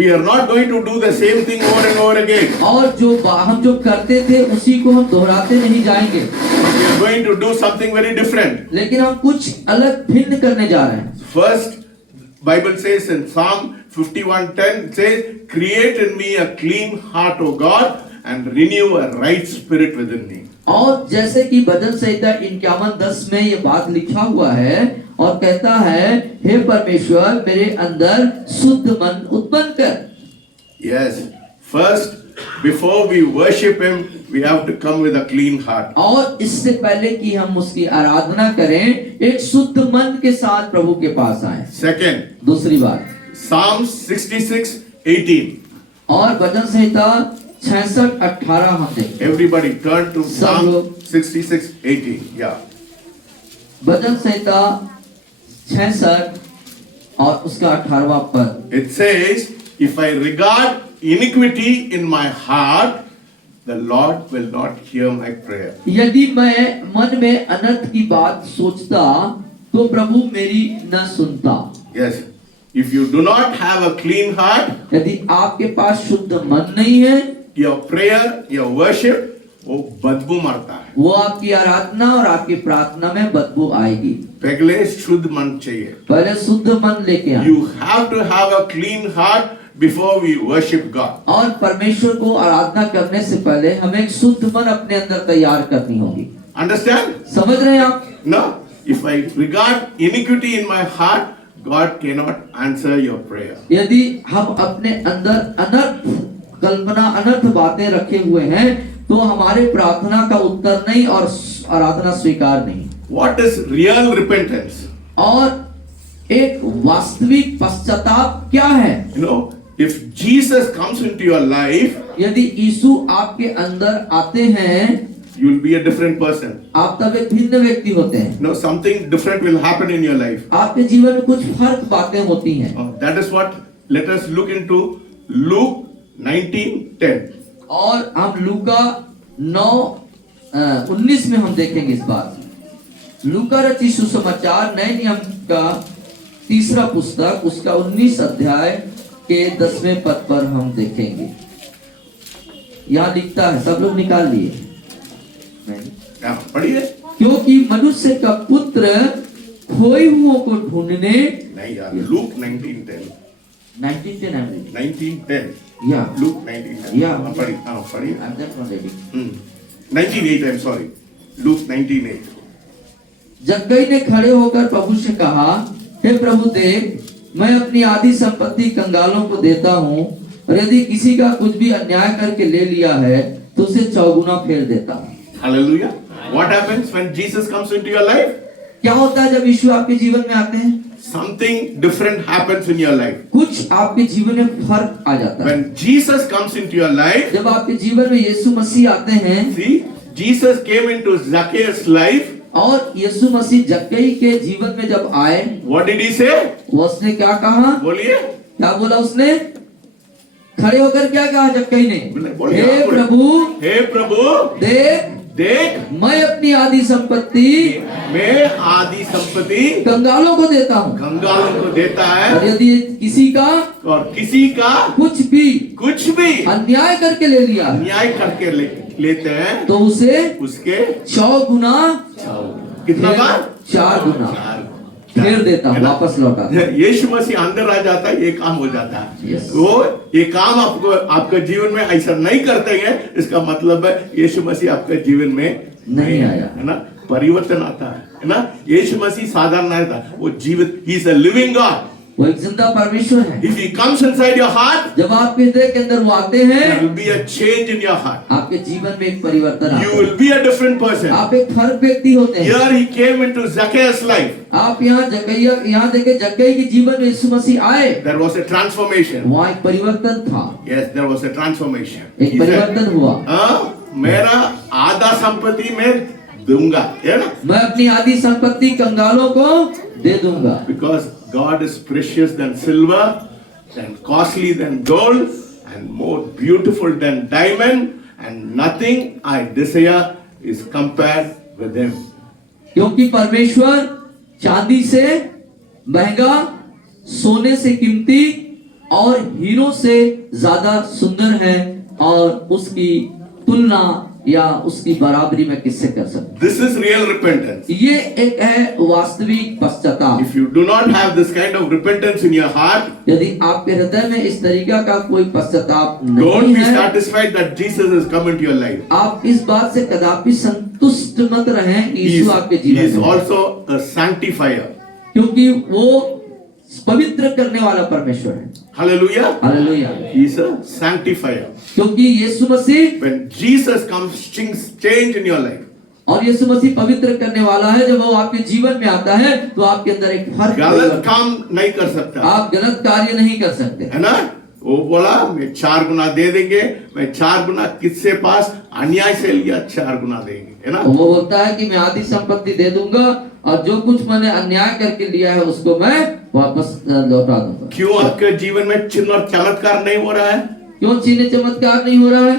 We are not going to do the same thing over and over again. और जो हम जो करते थे उसी को हम दोहराते नहीं जाएंगे, We are going to do something very different. लेकिन हम कुछ अलग भिन्न करने जा रहे हैं। First, Bible says in Psalm 51:10, it says, "Create in me a clean heart, O God, and renew a right spirit within me." और जैसे कि भजन संहिता 51:10 में ये बात लिखा हुआ है और कहता है, हे परमेश्वर मेरे अंदर शुद्ध मन उत्पन्न कर। Yes. First, before we worship Him, we have to come with a clean heart. और इससे पहले कि हम उसकी आराधना करें, एक शुद्ध मन के साथ प्रभु के पास आए। Second, दूसरी बात, Psalm 66:18. और भजन संहिता 66:18 हम देखें। Everybody turn to सब Psalm लोग 66:18. Yeah. भजन संहिता 66 और उसका 18वां पद। It says, "If I regard iniquity in my heart, the Lord will not hear my prayer." यदि मैं मन में अनर्थ की बात सोचता तो प्रभु मेरी न सुनता। Yes. If you do not have a clean heart, यदि आपके पास शुद्ध मन नहीं है, your prayer, your worship, वो बदबू मारता है। वो आपकी आराधना और आपकी प्रार्थना में बदबू आएगी। पहले शुद्ध मन चाहिए। पहले शुद्ध मन लेके आए। You have to have a clean heart before we worship God. और परमेश्वर को आराधना करने से पहले हमें एक शुद्ध मन अपने अंदर तैयार करनी होगी। Understand? समझ रहे हैं आप? No. If I regard iniquity in my heart, God cannot answer your prayer. यदि हम अपने अंदर अनर्थ कल्पना, अनर्थ बातें रखे हुए हैं तो हमारे प्रार्थना का उत्तर नहीं और आराधना स्वीकार नहीं। What is real repentance? और एक वास्तविक पश्चाताप क्या है? You know, if Jesus comes into your life, यदि यीशु आपके अंदर आते हैं, you will be a different person. आप तब एक भिन्न व्यक्ति होते हैं। You know, something different will happen in your life. आपके जीवन में कुछ फर्क बातें होती हैं। That is what, let us look into Luke 19:10. और हम लूका 9:19 में हम देखेंगे इस बात। लूका रचित सुसमाचार नए नियम का 3रा पुस्तक, उसका 19 अध्याय के 10वें पद पर हम देखेंगे। यहाँ लिखता है, सब लोग निकाल लिए? पढ़िए। क्योंकि मनुष्य का पुत्र खोए हुओं को ढूंढने, नहीं यार, Luke 19:10. 19:10. Yeah. Luke 19:10. Yeah. पढ़िए। I'm just not ready. 19:8. I'm sorry. Luke 19:8. जक्कई ने खड़े होकर प्रभु से कहा, हे प्रभु देव, मैं अपनी आधी संपत्ति कंगालों को देता हूँ, और यदि किसी का कुछ भी अन्याय करके ले लिया है तो उसे 4 गुना फेर देता हूँ। Hallelujah. What happens when Jesus comes into your life? क्या होता है जब यीशु आपके जीवन में आते हैं? Something different happens in your life. कुछ आपके जीवन में फर्क आ जाता है। When Jesus comes into your life, जब आपके जीवन में यीशु मसीह आते हैं, see, Jesus came into Zacchaeus' life. और यीशु मसीह जक्कई के जीवन में जब आए, What did he say? वो उसने क्या कहा? बोलिए। क्या बोला उसने? खड़े होकर क्या कहा जक्कई ने? बोलिए। हे प्रभु, हे प्रभु, देख मैं अपनी आधी संपत्ति मैं आधी संपत्ति कंगालों को देता हूँ, कंगालों को देता है, और यदि किसी का कुछ भी अन्याय करके ले लिया, न्याय करके लेते हैं तो उसके 4 गुना, कितना बार? 4 गुना फेर देता हूँ, वापस लौटा। यीशु मसीह अंदर आ जाता है, ये काम हो जाता है। Yes. वो ये काम आपको आपके जीवन में ऐसा नहीं करते हैं, इसका मतलब है यीशु मसीह आपके जीवन में नहीं आया, है ना, परिवर्तन आता है ना। यीशु मसीह साधारण नहीं था, वो जीवित, he is a living God. वो एक जिंदा परमेश्वर है। If he comes inside your heart, जब आपके हृदय के अंदर वो आते हैं, there will be a change in your heart. आपके जीवन में एक परिवर्तन आता है। You will be a different person. आप एक फर्क व्यक्ति होते हैं। Here he came into Zacchaeus' life. आप यहाँ देखे जक्कई के जीवन में यीशु मसीह आए, There was a transformation. वहाँ एक परिवर्तन था। Yes, there was a transformation. एक परिवर्तन हुआ। मेरा आधा संपत्ति में दूंगा, है ना? मैं अपनी आधी संपत्ति कंगालों को दे दूंगा। Because God is precious than silver, and costly than gold, and more beautiful than diamond, and nothing I desire is compared with him. क्योंकि परमेश्वर चांदी से महंगा, सोने से कीमती और हीरो से ज्यादा सुंदर है, और उसकी तुलना या उसकी बराबरी में किससे कर सकते? This is real repentance. ये एक है वास्तविक पश्चाताप। If you do not have this kind of repentance in your heart, यदि आपके हृदय में इस तरीका का कोई पश्चाताप don't नहीं be है, satisfied that Jesus has come into your life. आप इस बात से कदापि संतुष्ट मत रहें कि He यीशु आपके is जीवन में है। also a sanctifier. क्योंकि वो पवित्र करने वाला परमेश्वर है। Hallelujah. Hallelujah. He is a sanctifier. क्योंकि यीशु मसीह When Jesus comes, things change in your life. और यीशु मसीह पवित्र करने वाला है, जब वो आपके जीवन में आता है तो आपके अंदर एक फर्क गलत काम नहीं कर सकता, आप गलत कार्य नहीं कर सकते। है ना? वो बोला मैं 4 गुना दे देंगे, मैं 4 गुना किससे पास अन्याय से लिया 4 गुना देंगे, है ना? वो बोलता है कि मैं आधी संपत्ति दे दूंगा और जो कुछ मैंने अन्याय करके लिया है उसको मैं वापस लौटा दूंगा। क्यों आपके जीवन में चिन्ह और चमत्कार नहीं हो रहा है? क्यों चिन्ह चमत्कार नहीं हो रहा है?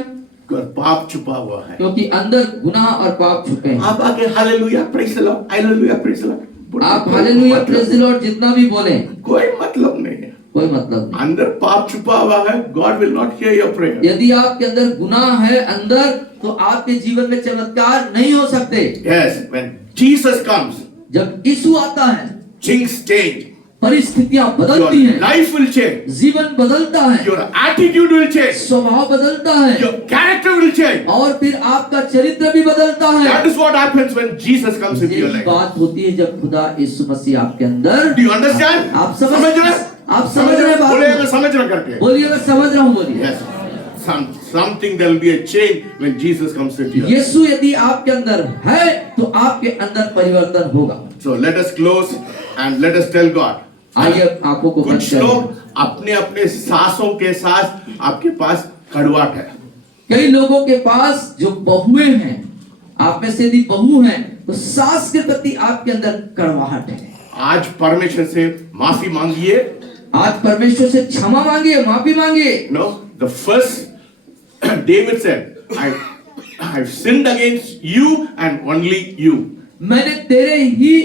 पाप छुपा हुआ है, क्योंकि अंदर गुनाह और पाप छुपे हैं। आप आगे hallelujah praise the Lord, hallelujah praise the Lord, आप हालेलुया प्रेज द लॉर्ड जितना भी बोले कोई मतलब नहीं है। कोई मतलब नहीं। अंदर पाप छुपा हुआ है, God will not here your prayer. यदि आपके अंदर गुनाह है अंदर, तो आपके जीवन में चमत्कार नहीं हो सकते। Yes, when Jesus comes, जब यीशु आता है things change. परिस्थितियां बदलती Your हैं, life will change. जीवन बदलता है, Your attitude will change. स्वभाव बदलता है, Your character will change. और फिर आपका चरित्र भी बदलता है। That is what happens when Jesus comes into your यही life. बात होती है जब खुदा यीशु मसीह आपके अंदर। Do you understand? आप समझ रहे? आप समझ रहे हैं बात बोले को? मैं समझ रहा करके। बोलिए, मैं समझ रहा हूँ, बोलिए। Yes. Something there will be a change when Jesus comes into your life. यीशु यदि आपके अंदर है तो आपके अंदर परिवर्तन होगा। So let us close and let us tell God. आइए आंखों को बंद कुछ करें। लोग अपने अपने सासों के साथ आपके पास कड़वाहट है। कई लोगों के पास जो बहुएं हैं, आप में से यदि बहू हैं तो सास के प्रति आपके अंदर कड़वाहट है। आज परमेश्वर से माफी मांगिए। आज परमेश्वर से क्षमा मांगिए, माफी मांगिए। No, the first David said, I've sinned against you and only you. मैंने तेरे ही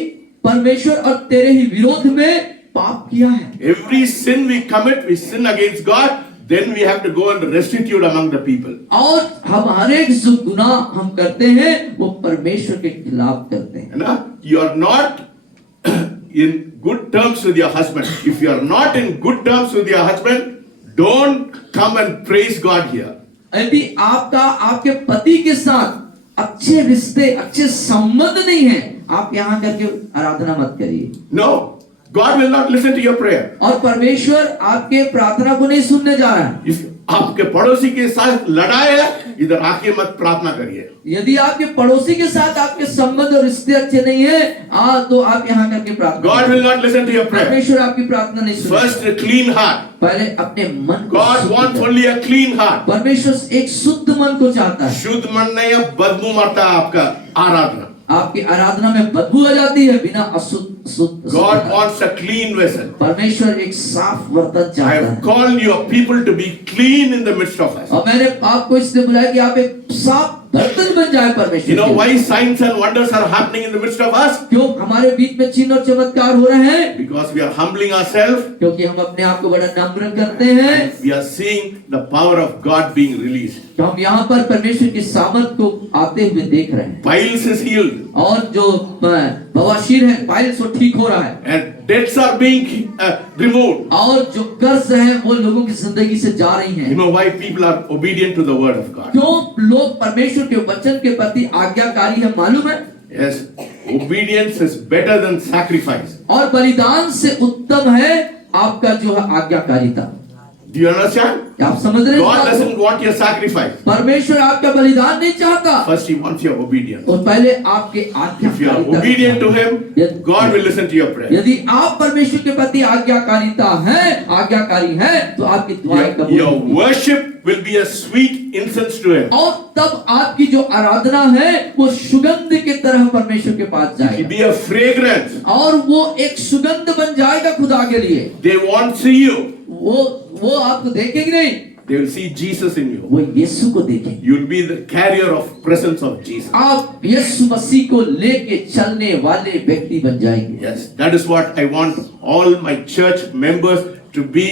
परमेश्वर और तेरे ही विरोध में पाप किया है। Every sin we commit, we sin against God. Then we have to go and restitute among the people. और हम हर एक जो गुनाह हम करते हैं वो परमेश्वर के खिलाफ करते हैं। है ना? You are not in good terms with your husband. If you are not in good terms with your husband, don't come and praise God here. यदि आपका आपके पति के साथ अच्छे रिश्ते, अच्छे संबंध नहीं है, आप यहाँ करके आराधना मत करिए। No, God will not listen to your prayer. और परमेश्वर आपके प्रार्थना को नहीं सुनने जा रहा है। If आपके पड़ोसी के साथ लड़ाई है, इधर आके मत प्रार्थना करिए। यदि आपके पड़ोसी के साथ आपके संबंध और रिश्ते अच्छे नहीं है, तो आप यहाँ करके प्रार्थना God will not listen to your prayer. परमेश्वर आपकी प्रार्थना नहीं सुनेगा। First, a clean heart. पहले अपने मन को God शुद्ध wants करो। only a clean heart. परमेश्वर एक शुद्ध मन को चाहता है। शुद्ध मन नहीं है, बदबू मारता है आपका आराधना। आपकी आराधना में बदबू आ जाती है बिना अशुद्ध। God wants a clean vessel. परमेश्वर एक साफ बर्तन I चाहता have है। called your people to be clean in the midst of us. और मैंने आपको इसलिए बुलाया कि आप एक साफ बर्तन बन जाए परमेश्वर। You know why signs and wonders are happening in the midst of us? क्यों हमारे बीच में चिन्ह और चमत्कार हो रहे हैं? Because we are humbling ourselves. क्योंकि हम अपने आप को बड़ा नम्र करते हैं। We are seeing the power of God being released. तो हम यहाँ पर परमेश्वर की सामर्थ को आते हुए देख रहे हैं। Piles is healed. और जो बवासीर है, पाइल्स वो ठीक हो रहा है। And debts are being removed. और जो कर्ज है वो लोगों की जिंदगी से जा रही You हैं। know why people are obedient to the word of God? क्यों लोग परमेश्वर के वचन के प्रति आज्ञाकारी है मालूम है? Yes, obedience is better than sacrifice. और बलिदान से उत्तम है आपका जो है आज्ञाकारिता। Do you understand? क्या आप समझ रहे हैं? God इस बात doesn't को? want your sacrifice. परमेश्वर आपका बलिदान नहीं चाहता। First, He wants your obedience. और पहले आपके If you are आज्ञाकारिता। obedient to Him, God will listen to your prayer. यदि आप परमेश्वर के प्रति आज्ञाकारिता है, आज्ञाकारी है, तो आपकी दुआएं कबूल Your होंगी। worship will be a sweet incense to Him. और तब आपकी जो आराधना है वो सुगंध के तरह परमेश्वर के पास It will जाएगा। be a fragrance. और वो एक सुगंध बन जाएगा खुदा के लिए। They won't see you. वो आपको देखेंगे नहीं, They will see Jesus in you. वो यीशु को देखेंगे। You will be the carrier of presence of Jesus. आप यीशु मसीह को लेके चलने वाले व्यक्ति बन जाएंगे। Yes, that is what I want all my church members to be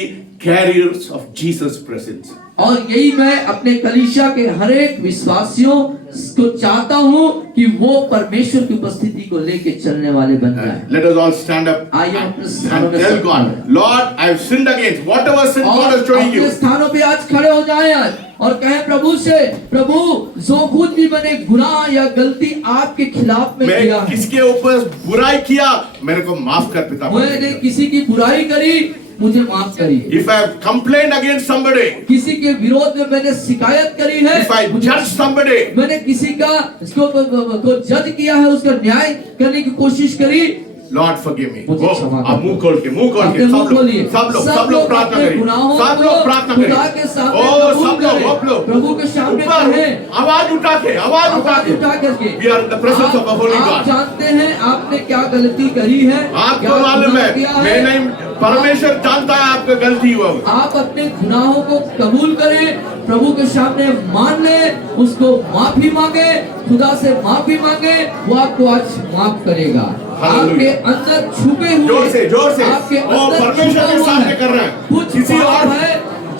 carriers of Jesus' presence. और यही मैं अपने कलीसिया के हर एक विश्वासियों को चाहता हूँ कि वो परमेश्वर की उपस्थिति को लेके चलने वाले बन जाए। Let us all stand up आइए and अपने स्थानों में tell सब God, खड़े। Lord, I have sinned against whatever sin God और is showing अपने you. स्थानों पे आज खड़े हो जाएं आज और कहें प्रभु से, प्रभु जो कुछ भी मैंने गुनाह या गलती आपके खिलाफ में किया मैं है, किसके ऊपर बुराई किया, मेरे को माफ कर पिता। मैंने किसी की बुराई करी, मुझे माफ करिए। If I have complained against somebody, किसी के विरोध में मैंने शिकायत करी है, if I judge somebody, मैंने किसी का को जज किया है, उसका न्याय करने की कोशिश करी, Lord forgive me. मुझे Oh, क्षमा अब मुंह खोल के अपने मुंह खोलिए। सब लोग प्रार्थना अपने करें, गुनाहों सब लोग को प्रार्थना खुदा के करें। सामने ओ कबूल सब लोग, करें। आप लोग प्रभु के सामने ऊपर कहें, आवाज उठा के आवाज उठा करके, We are in the presence of a holy आप God. जानते हैं आपने क्या गलती करी है, आपको क्या मालूम गुनाह है, किया है। मैं नहीं, परमेश्वर जानता है आपका गलती हुआ। आप अपने गुनाहों को कबूल करें, प्रभु के सामने मान ले, उसको माफी मांगे, खुदा से माफी मांगे, वो आपको आज माफ करेगा। आपके अंदर छुपे हुए, जोर से आपके ओ अंदर परमेश्वर छुपा के हुआ सामने है, कर रहे हैं। कुछ किसी पाप और है,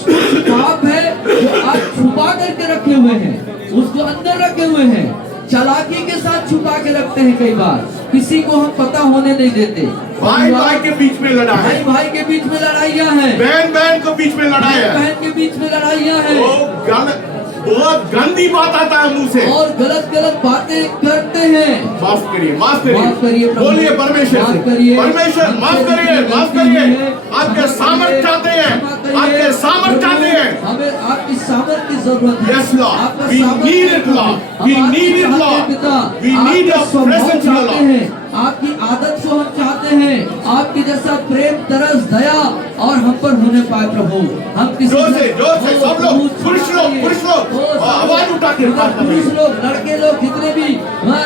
कुछ पाप है जो आप छुपा करके रखे हुए हैं, उसको अंदर रखे हुए हैं, चालाकी के साथ छुपा के रखते हैं। कई बार किसी को हम पता होने नहीं देते। भाई भाई के बीच में लड़ा है, भाई भाई के बीच में लड़ाइयाँ हैं, बहन बहन के बीच में लड़ाई है, बहन के बीच में लड़ाइयाँ हैं, बहुत गंदी बात आता है मुंह से। और गलत गलत बातें करते हैं। माफ करिए, माफ माफ करिए प्रभु। बोलिए परमेश्वर से, माफ करिए। परमेश्वर माफ करिए, माफ करिए। आपके सामर्थ्य चाहते हैं, आपके सामर्थ्य चाहते हैं। हमें आपकी सामर्थ्य की जरूरत है। Yes, Lord. आपका We सामर्थ्य need it, चाहते Lord. हैं। We हम आपकी need it, चाहते Lord. हैं पिता। We need आपका your स्वभाव presence, चाहते Lord. हैं, आपकी आदत को हम चाहते हैं, आपकी जैसा प्रेम, तरस, दया और हम पर होने पाए प्रभु। हम किसी जोर से सब लोग, पुरुष लोग आवाज उठा के पुरुष लोग, लड़के लोग, जितने भी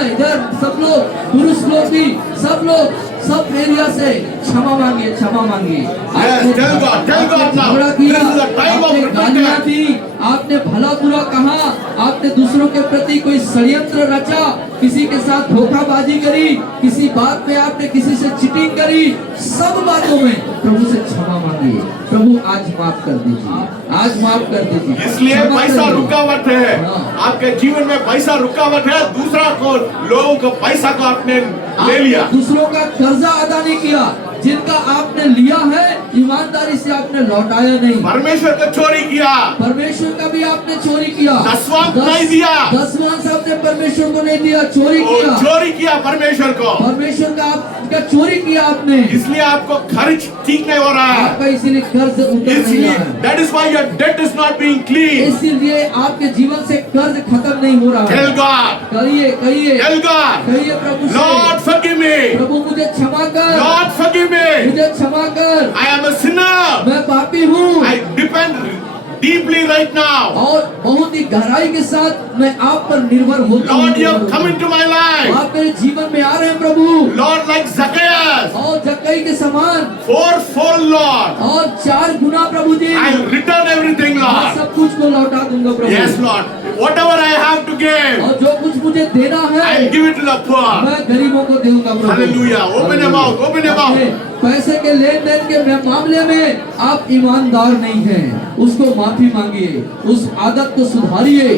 इधर सब लोग, पुरुष लोग भी, सब लोग, सब एरिया से क्षमा मांगिए, क्षमा मांगिए। आपने tell God now. झगड़ा किया, This is the time of आपने गालियाँ repentance. दी, आपने भला बुरा कहा, आपने दूसरों के प्रति कोई षड्यंत्र रचा, किसी के साथ धोखाबाजी करी, किसी बात में आपने किसी से चीटिंग करी, सब बातों में प्रभु से क्षमा मांगिए। प्रभु आज माफ कर दीजिए, आज माफ कर दीजिए। इसलिए क्षमा पैसा करिए। रुकावट है, हाँ। आपके जीवन में पैसा रुकावट है। दूसरा को, लोगों को पैसा को आपने ले लिया, आपने दूसरों का कर्जा अदा नहीं किया, जिनका आपने लिया है ईमानदारी से आपने लौटाया नहीं। परमेश्वर को चोरी किया, परमेश्वर का भी आपने चोरी किया, दसवां नहीं दिया, दसवां से आपने परमेश्वर को नहीं दिया, चोरी किया, चोरी किया परमेश्वर को। परमेश्वर का आपका चोरी किया आपने, इसलिए आपको खर्च ठीक नहीं हो रहा है, आपका इसीलिए कर्ज उतर नहीं इसलिए रहा है, that is why your debt is not being clean. इसीलिए आपके जीवन से कर्ज खत्म नहीं हो रहा Tell है। God, कहिए कहिए tell God, कहिए प्रभु से, Lord forgive me, प्रभु मुझे क्षमा कर, Lord forgive me, मुझे क्षमा कर, I am a sinner, मैं पापी हूँ। I depend deeply right now. और बहुत ही गहराई के साथ मैं आप पर निर्भर होता हूँ। Lord, you have come into my life. आप मेरे जीवन में आ रहे हैं प्रभु, Lord, like Zacchaeus, और जक्कई के समान, fourfold, Lord, और 4 गुना प्रभु जी, I'll return everything, मैं Lord. सब कुछ को लौटा दूंगा प्रभु। Yes, Lord. Whatever I have to give, और जो कुछ मुझे देना है I'll give it to the poor. मैं गरीबों को दूंगा प्रभु। Hallelujah. Open your mouth, open your mouth. अपने पैसे के लेन देन के मामले में आप ईमानदार नहीं हैं, उसको माफी मांगिए, उस आदत को सुधारिए।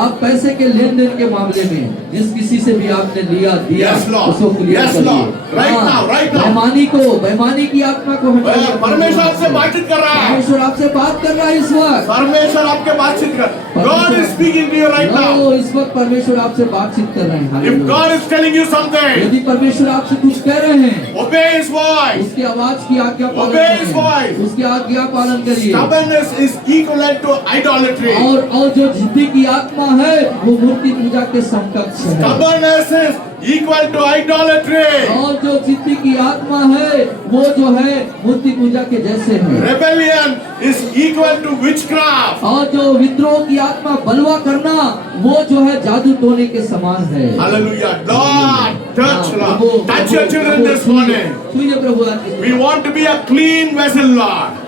आप पैसे के लेन देन के मामले में जिस किसी से भी आपने लिया दिया, Yes, Lord. उसको क्लियर Yes, करिए। Lord. Right हाँ, now, right now. बेईमानी की आत्मा को हटाइए। परमेश्वर आपसे बातचीत कर रहा है, परमेश्वर आपसे बात कर रहा है इस वक्त। परमेश्वर आपके बातचीत कर, God is speaking to you right now. ओ, इस वक्त परमेश्वर आपसे बातचीत कर रहे हैं। If hallelujah. God is telling you something, यदि परमेश्वर आपसे कुछ कह रहे हैं, obey His voice. उसकी आवाज की आज्ञा पालन Obey His करिए, voice. उसकी आज्ञा पालन करिए। Stubbornness is equivalent to idolatry. और जो जिद्दी की आत्मा है वो मूर्ति पूजा के समकक्ष है। Stubbornness is equal to idolatry. और जो जिद्दी की आत्मा है वो जो है मूर्ति पूजा के जैसे है। Rebellion is equal to witchcraft. और जो विद्रोह की आत्मा बलवा करना वो जो है जादू टोने के समान है। Hallelujah. Lord, touch, हाँ, Lord. Prabhu, Touch Prabhu, your children Prabhu, this morning. छूइए प्रभु आज। We want to be a clean vessel, Lord.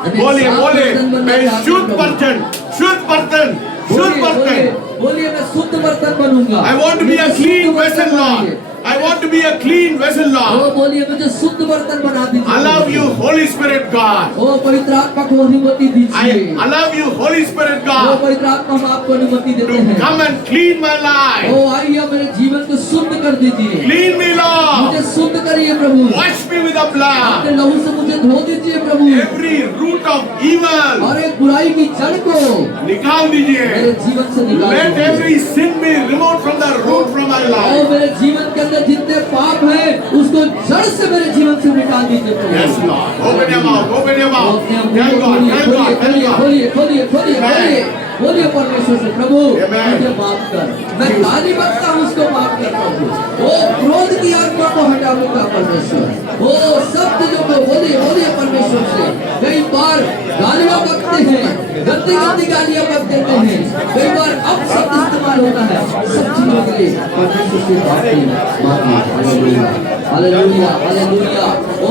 हमें बोलिए साफ बोलिए बर्तन बनना मैं चाहते शुद्ध हैं प्रभु। बर्तन, शुद्ध बर्तन, शुद्ध बोलिए, बोलिए, बर्तन। बोलिए मैं शुद्ध बर्तन बनूंगा। I want to be a मुझे clean शुद्ध बर्तन vessel, Lord. बनाइए। I want to be a clean vessel, O Lord. बोलिए मुझे शुद्ध बर्तन बना दीजिए। Allow you, Holy Spirit God. ओ पवित्र आत्मा को अनुमति I दीजिए। allow you, Holy Spirit O God, पवित्र आत्मा हम आपको अनुमति देते to हैं। come and clean my life. ओ आइए मेरे जीवन को शुद्ध कर दीजिए। Clean me, मुझे Lord. शुद्ध करिए प्रभु। Wash me with the अपने blood. लहू से मुझे धो दीजिए प्रभु। Every root of evil, और एक बुराई की जड़ को निकाल मेरे दीजिए. जीवन से निकाल Let दीजिए। every sin be removed from the root from my और life. मेरे जीवन के अंदर जितने पाप हैं उसको जड़ से मेरे जीवन से निकाल दीजिए प्रभु। Yes, Lord. Open your mouth. Open your O mouth. अपने आप Tell God. खोलिए, Tell God. Tell खोलिए, God. खोलिए, खोलिए, खोलिए, खोलिए, बोलिए परमेश्वर से प्रभु Amen. मुझे माफ कर। मैं गाली बकता हूँ उसको माफ कर प्रभु। ओ क्रोध की आत्मा को हटा दूंगा परमेश्वर। ओ सब चीजों को बोलिए परमेश्वर से। कई बार गालियां बकते हैं, गंदी गंदी गालियां बक देते हैं। कई बार अपशब्द इस्तेमाल होता है। सब चीजों के लिए परमेश्वर से माफी हालेलुया हालेलुया हालेलुया। ओ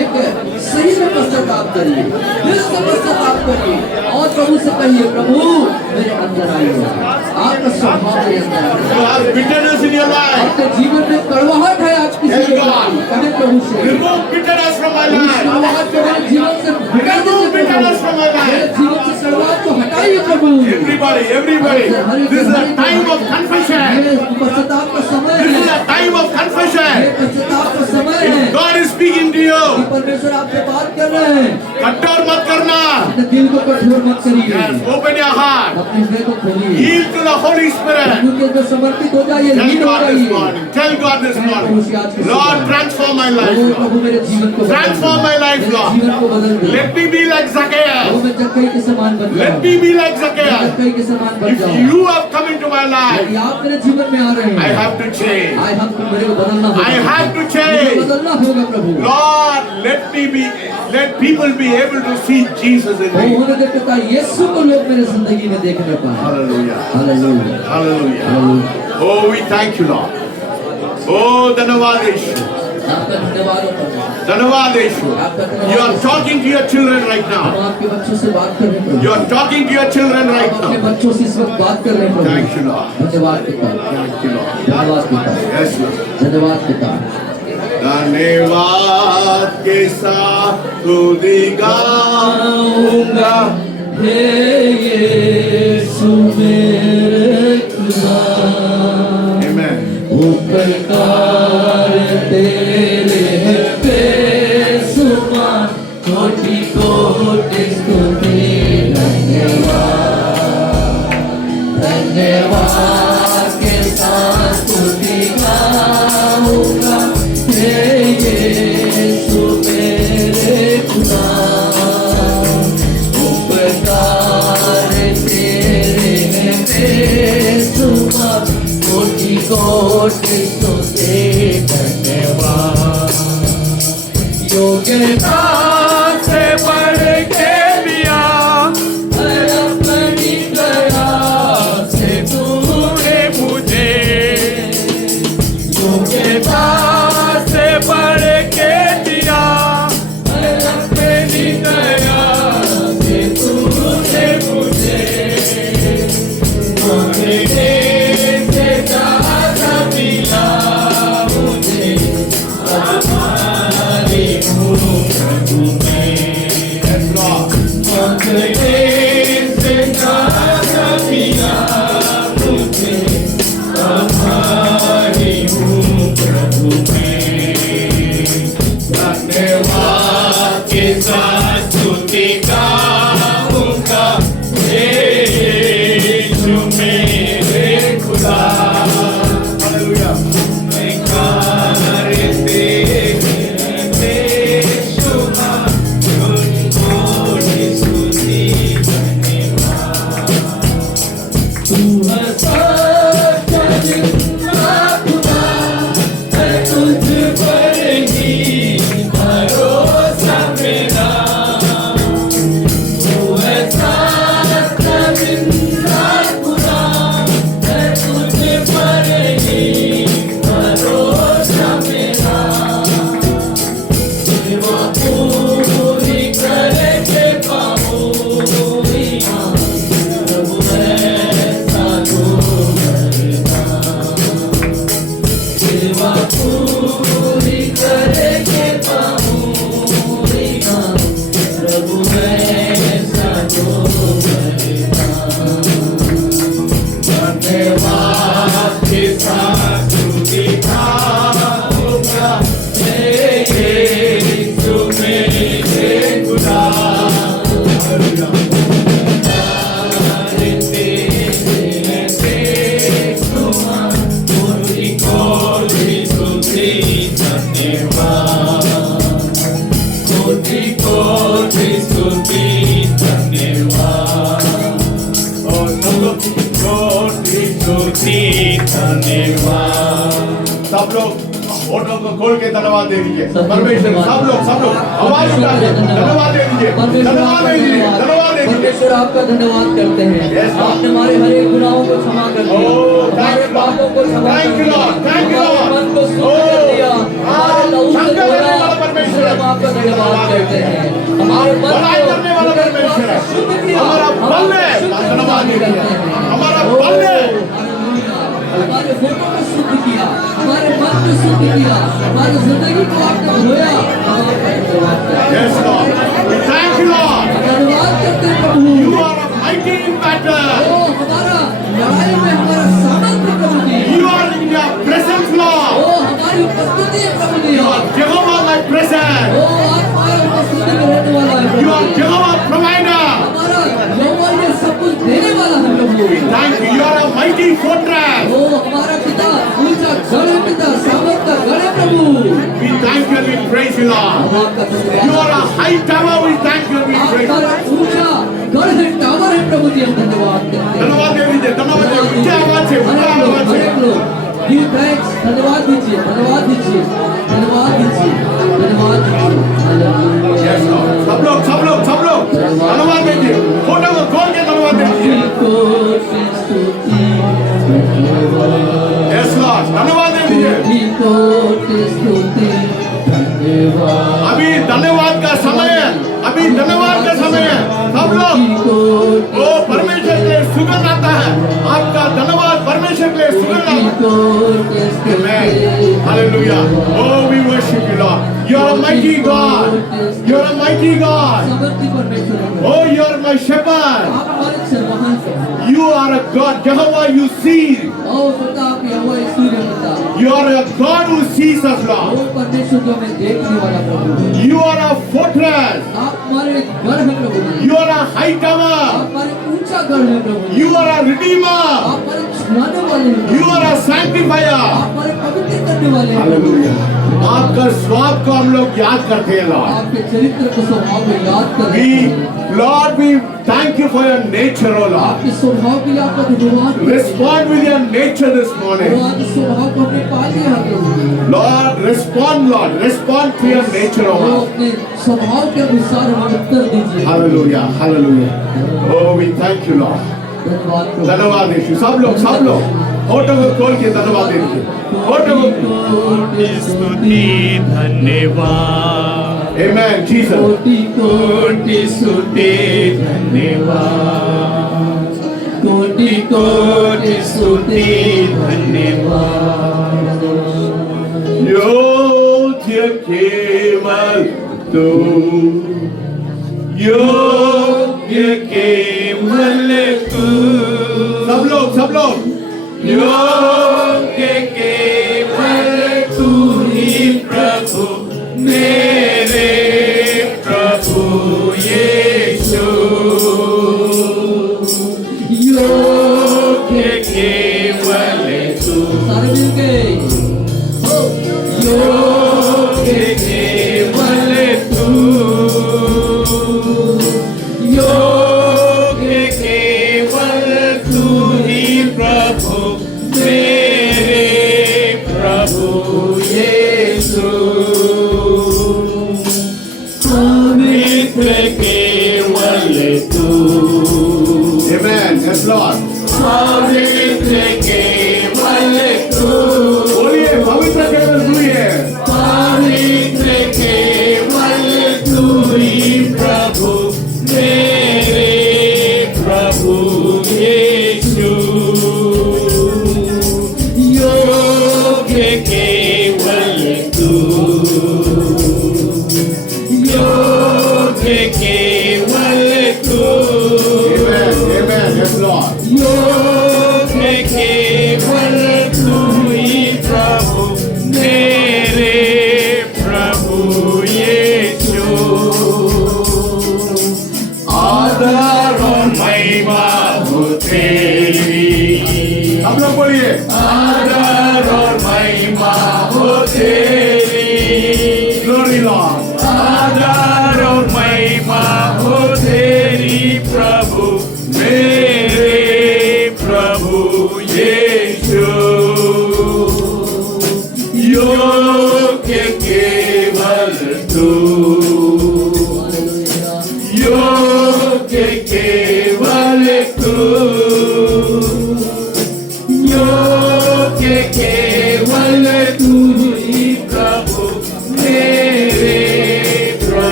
एक सही में पश्चाताप करिए, दिल से पश्चाताप करिए और प्रभु से कहिए प्रभु मेरे अंदर आइए। आपका स्वभाव मेरे अंदर आइए। You have bitterness in your life. आपके जीवन में कड़वाहट है आपकी Tell जीवन God. में। कहे प्रभु से Remove bitterness from my उस life. कड़वाहट को मेरे जीवन से हटा Remove दीजिए bitterness Prabhu. from my life. मेरे जीवन से कड़वाहट को हटाइए प्रभु। Everybody. This is a time of confession. ये पश्चाताप का समय This is है। a time of ये confession. पश्चाताप का समय है। If God is speaking to कि you, परमेश्वर आपसे बात कर रहे हैं। कठोर मत करना. अपने दिल को कठोर मत करिए। Yes, open your heart. अपने हृदय को खोलिए। Yield to the Holy Spirit. प्रभु के अंदर समर्पित हो जाइए, Tell लीन हो God this जाइए। morning. Tell God this morning. Lord, transform my O life. प्रभु मेरे जीवन को बदल दो। Transform my life, मेरे Lord. जीवन को बदल दो। Let me be like Prabhu Zacchaeus. मैं जक्कई के समान बन Let जाऊं। me be like मैं Zacchaeus. जक्कई के समान बन If जाऊं। you have come into my life, यदि आप मेरे जीवन में आ रहे I हैं, have to change. आज हम मेरे को बदलना होगा। I have to मुझे change. बदलना होगा प्रभु। Lord, let people be able to see Jesus in वो me. होने दे पिता यीशु को लोग मेरे जिंदगी में देखने पाए। Hallelujah. Hallelujah Hallelujah. Hallelujah. Oh, we thank you, Lord. Oh, Dhanavadeshu. आपका धन्यवाद हो परमेश्वर। Dhanavadeshu. You are talking to your children right हम now. आपके बच्चों से बात कर रहे हैं प्रभु। You are talking to your children right आप अपने now. बच्चों से इस वक्त बात कर रहे हैं प्रभु। Thank you, Lord. धन्यवाद पिता। Thank you, Lord. धन्यवाद पिता। Yes, Lord. धन्यवाद पिता। धन्यवाद के साथ स्तुति गाऊंगा. हे यीशु मेरे खुदा, Amen. उपकार तेरे हैं बेशुमार, कोटि कोटि स्तुति धन्यवाद। धन्यवाद के साथ स्तुति गाऊंगा, हे यीशु मेरे खुदा, उपकार तेरे हैं बेशुमार, कोटि कोटि स्तुति धन्यवाद। योग्यता से बढ़ के दिया, अपनी दया से तूने मुझे, योग्यता से बढ़ के दिया, अपनी दया से तूने मुझे, मांगने से ज्यादा मिला मुझे, हमारी हूँ प्रभु में। मांगने से ज्यादा मिला मुझे, हमारी हूँ प्रभु में। धन्यवाद के साथ स्तुति गाऊंगा, हे यीशु मेरे खुदा। Hallelujah. मैं कार्य तेरे बेशुमार, कोटि कोटि स्तुति स्तुति धन्यवाद। सब लोग होठों को खोल के धन्यवाद दे दीजिए सब परमेश्वर। धन्यवाद। सब लोग आवाज उठा के धन्यवाद दे दीजिए, धन्यवाद दे दीजिए, धन्यवाद दे दीजिए। परमेश्वर आपका धन्यवाद करते हैं। Yes, Lord. आपने हमारे हर एक गुनाहों को क्षमा कर दिया, Oh, thank हमारे you, Lord. पापों को क्षमा कर Thank you, दिया, Lord. Thank you, हमारे Lord. मन को शुद्ध कर दिया, हमारे लहू से शंकर धोया। करने वाला परमेश्वर है। हम आपका धन्यवाद करते हैं। हमारे मन भलाई को करने वाला परमेश्वर है। शुद्ध किया, हमारा हम बल आपका है, शुक्र धन्यवाद गुजार दीजिए। करते हैं। हमारा Oh, बल है। हालेलुया। हमारे होठों को शुद्ध किया, हमारे मन को शुद्ध किया, हमारी जिंदगी को आपने धोया। हम आपका धन्यवाद करते हैं। Yes, Lord. We thank you, Lord. धन्यवाद करते हैं प्रभु। You are a mighty in battle. ओ हमारा लड़ाई में हमारा सामर्थ्य प्रभु जी। You are in your presence, O Lord. हमारी उपस्थिति है प्रभु जी। You are Jehovah, my presence. ओ आप हमारे उपस्थिति में रहने वाला है You Prabhu are ji. Jehovah provider. हमारा यहोवा ये सब कुछ देने वाला है प्रभु। We thank you. You are a mighty fortress. ओ हमारा पिता ऊंचा गढ़ है, पिता सामर्थ का गढ़ है प्रभु। We thank you and we praise you, Lord. हम आपका You धन्यवाद। are a high tower. We thank you and we आप praise you. हमारा ऊंचा गढ़ है, टावर है प्रभु जी। हम धन्यवाद करते हैं। धन्यवाद दे दीजिए, धन्यवाद दे दीजिए। ऊंचे आवाज से, ऊंचे आवाज से। हरेक लोग give thanks, धन्यवाद दीजिए, धन्यवाद दीजिए, धन्यवाद दीजिए, धन्यवाद दीजिए। Yes, Lord. सब लोग धन्यवाद दीजिए। फोटो को खोल के धन्यवाद दीजिए। Yes, Lord. धन्यवाद दे दीजिए। अभी धन्यवाद का समय है, अभी धन्यवाद का समय है। सब लोग ओ परमेश्वर के लिए सुगंध आता है। आपका धन्यवाद परमेश्वर के लिए सुगंध आता है। Amen. Hallelujah. Oh, we worship you, Lord. You are a mighty God. You are a mighty God. Oh, you are my shepherd. You are a God. Jehovah, you see. You are a God who sees us, Lord. You are a fortress. You are a high tower. You are a redeemer. You are a sanctifier. Hallelujah. आपका स्वाद को हम लोग याद करते हैं, Lord. आपके चरित्र को स्वभाव में याद करते We, हैं। Lord, we thank you for your nature, O Lord. आपके स्वभाव के लिए आपका धन्यवाद करते हैं। Respond with your nature this और morning. आपके स्वभाव को हमने पा लिया है प्रभु। Lord, respond, Lord. Respond to your nature, O वो Lord. अपने स्वभाव के अनुसार हमें उत्तर दीजिए। Hallelujah. Hallelujah. Oh, we thank you, Lord. धन्यवाद प्रभु। धन्यवाद यीशु। सब लोग होठों को खोल के धन्यवाद दीजिए। होठों को स्तुति धन्यवाद। Amen, Jesus. कोटि कोटि स्तुति धन्यवाद। कोटि कोटि स्तुति धन्यवाद। योग्य केवल तू, योग्य केवल तू। सब लोग योग्य केवल तू ही प्रभु, मेरे प्रभु यीशु। योग्य केवल तू, सारे मिलके योग्य केवल तू। योग्य केवल तू ही प्रभु, मेरे प्रभु यीशु। पवित्र केवल तू, Amen. Yes, Lord. पवित्र केवल तू। बोलिए पवित्र केवल तू ही है। पवित्र केवल तू ही प्रभु, मेरे प्रभु यीशु। योग्य केवल तू, योग्य केवल तू। Amen. Amen. Yes, Lord. योग्य केवल तू ही प्रभु, मेरे प्रभु यीशु। आदर और महिमा हो तेरी, सब लोग बोलिए आदर और महिमा हो तेरी। Glory, Lord. आदर और महिमा हो तेरी प्रभु, मेरे प्रभु ये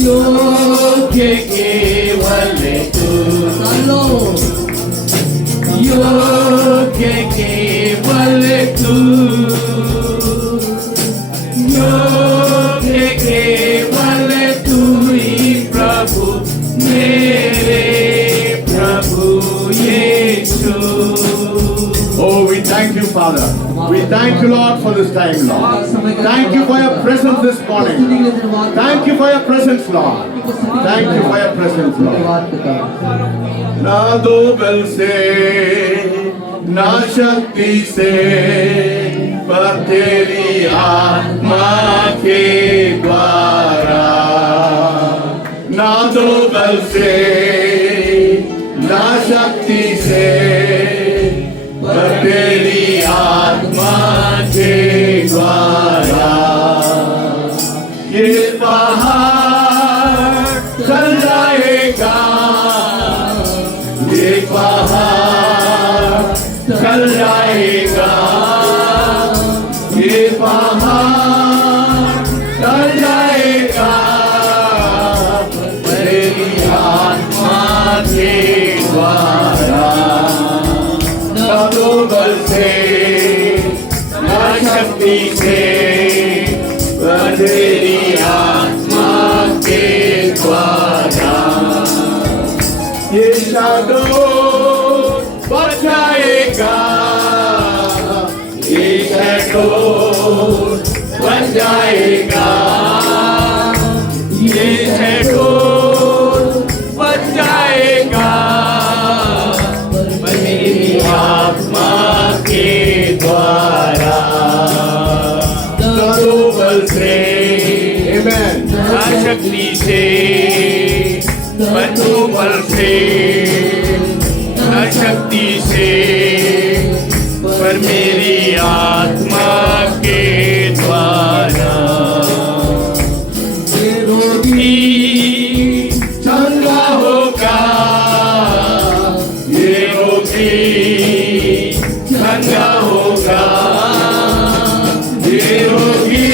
योग्य केवल तू, चालो योग्य केवल तू, योग्य केवल तू ही प्रभु मेरे प्रभु यीशु। Oh, we thank you, Father. We thank you, Lord, for this time, Lord. Thank you for your presence this morning. Thank you for your presence, Lord. Thank you for your presence, Lord. धन्यवाद पिता। ना दो बल से ना शक्ति से पर तेरी आत्मा के द्वारा, ना दो बल से ना शक्ति से पर तेरी आत्मा के द्वारा, ये पहाड़ चल जाएगा, ये पहाड़ चल जाएगा, ये पहाड़ चल जाएगा, तेरी आत्मा के द्वारा, ना तो बल से ना शक्ति से पर तेरी आत्मा के द्वारा, ये शादो बचाएगा, ये शादो बचाएगा, ये शादो बचाएगा, मेरी आत्मा के द्वारा, दो बल से ना शक्ति से बंधु बल से, ना शक्ति से पर मेरी आत्मा के द्वारा, ये रोगी चंगा होगा, ये रोगी चंगा होगा, ये रोगी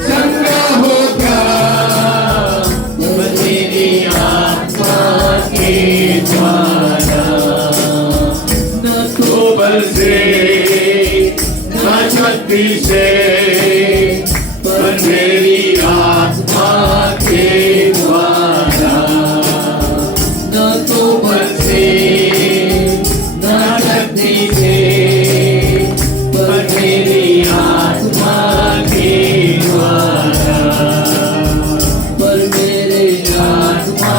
चंगा होगा, मेरी आत्मा के द्वारा, न तो बल से न शक्ति से पर मेरी आत्मा के द्वारा, न तो बल से न शक्ति से पर मेरी आत्मा के द्वारा, पर मेरे आत्मा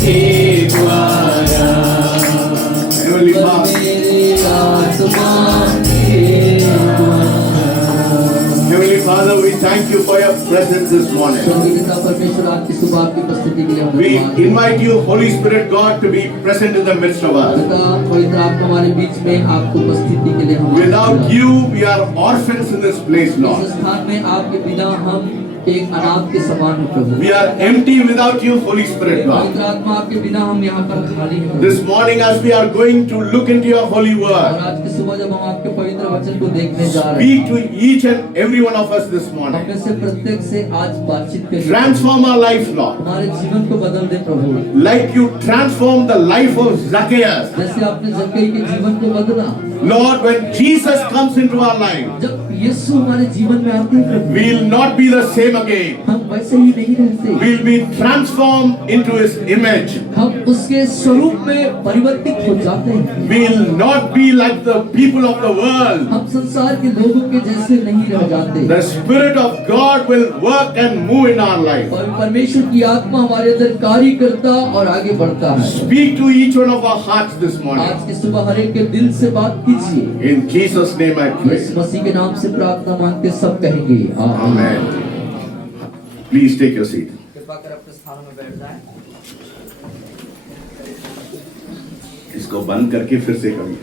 के द्वारा, मेरे आत्मा के द्वारा। Heavenly Father, we thank you for your presence this morning. स्वर्गीय पिता परमेश्वर, आपकी सुबह आपकी उपस्थिति के लिए हम We धन्यवाद देते invite you, Holy Spirit God, to be present in the midst of हैं। us. पिता पवित्र आत्मा हमारे बीच में आपकी उपस्थिति के लिए हम Without you, we are orphans in this place, इस Lord. स्थान में आपके बिना हम एक अनाथ के समान हैं प्रभु। We are empty without you, Holy Spirit God. पवित्र आत्मा आपके बिना हम यहाँ पर खाली हैं प्रभु। This morning, as we are going to look into your holy और word, आज की सुबह जब हम आपके पवित्र वचन को देखने जा रहे speak हैं, to each and every one of us this morning. हमें से प्रत्येक से आज बातचीत करिए। Transform our life, Lord. हमारे जीवन को बदल दे प्रभु। Like you transformed the life of Zacchaeus. जैसे आपने जक्कई के जीवन को बदला, Lord, when Jesus comes into our life, जब यीशु हमारे जीवन में आते हैं प्रभु, we will not be the same again. हम वैसे ही नहीं रहते। We will be transformed into His image. हम उसके स्वरूप में परिवर्तित हो जाते हैं। We will not be like the people of the world. हम संसार के लोगों के जैसे नहीं रह जाते। The Spirit of God will work and move in our life. और परमेश्वर की आत्मा हमारे अंदर कार्य करता और आगे बढ़ता है। Speak to each one of our hearts this morning. आज की सुबह हर एक के दिल से बात कीजिए। In Jesus' name I pray. यीशु मसीह के नाम से प्रार्थना मांगते सब कहेंगे Amen. Please take your seat. कृपा कर अपने स्थानों में बैठ जाएं। इसको बंद करके फिर से करिए.